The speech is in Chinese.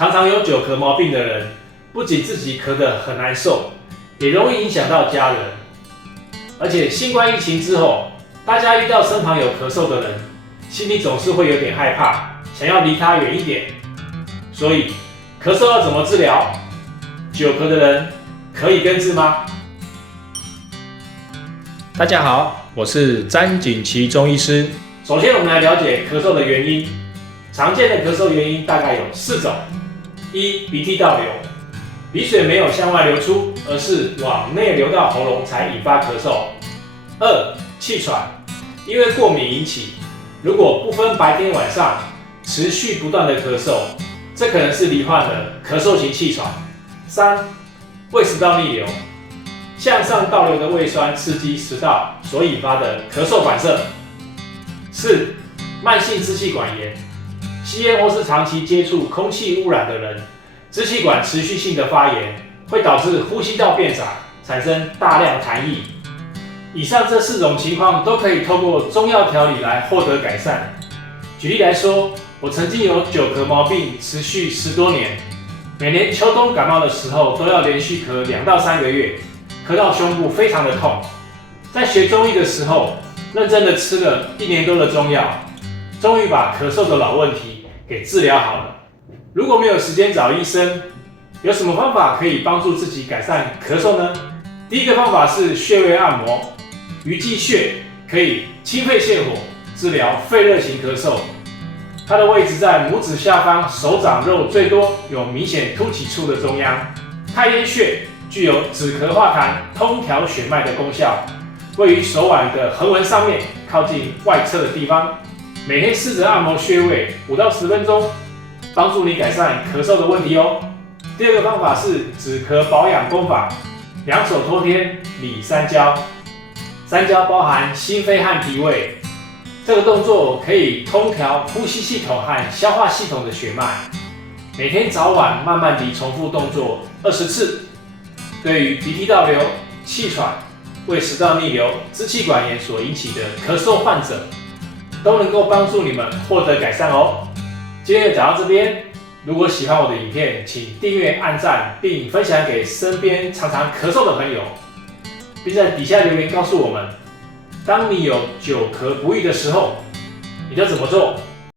常常有久咳毛病的人，不仅自己咳得很难受，也容易影响到家人。而且新冠疫情之后，大家遇到身旁有咳嗽的人，心里总是会有点害怕，想要离他远一点。所以，咳嗽要怎么治疗？久咳的人可以根治吗？大家好，我是詹锦琪中医师。首先，我们来了解咳嗽的原因。常见的咳嗽原因大概有4种：一、鼻涕倒流，鼻水没有向外流出，而是往内流到喉咙才引发咳嗽；二、气喘，因为过敏引起，如果不分白天晚上，持续不断的咳嗽，这可能是罹患了咳嗽型气喘；三、胃食道逆流，向上倒流的胃酸刺激食道所引发的咳嗽反射；四、慢性支气管炎，吸烟或是长期接触空气污染的人，支气管持续性的发炎，会导致呼吸道变窄，产生大量痰液。以上这4种情况都可以透过中药调理来获得改善。举例来说，我曾经有久咳毛病，持续10多年，每年秋冬感冒的时候都要连续咳2到3个月，咳到胸部非常的痛。在学中医的时候，认真的吃了1年多的中药，终于把咳嗽的老问题给治疗好了。如果没有时间找医生，有什么方法可以帮助自己改善咳嗽呢？第一个方法是穴位按摩，鱼际穴可以清肺泻火，治疗肺热型咳嗽。它的位置在拇指下方手掌肉最多有明显凸起处的中央。太阴穴具有止咳化痰、通调血脉的功效，位于手腕的横纹上面，靠近外侧的地方。每天试着按摩穴位5到10分钟，帮助你改善咳嗽的问题哦。第二个方法是止咳保养功法，两手托天理三焦。三焦包含心肺和脾胃，这个动作可以通调呼吸系统和消化系统的血脉。每天早晚慢慢地重复动作20次，对于鼻涕倒流、气喘、胃食道逆流、支气管炎所引起的咳嗽患者，都能够帮助你们获得改善哦。今天就讲到这边，如果喜欢我的影片，请订阅、按赞，并分享给身边常常咳嗽的朋友，并在底下留言告诉我们，当你有久咳不愈的时候，你都怎么做？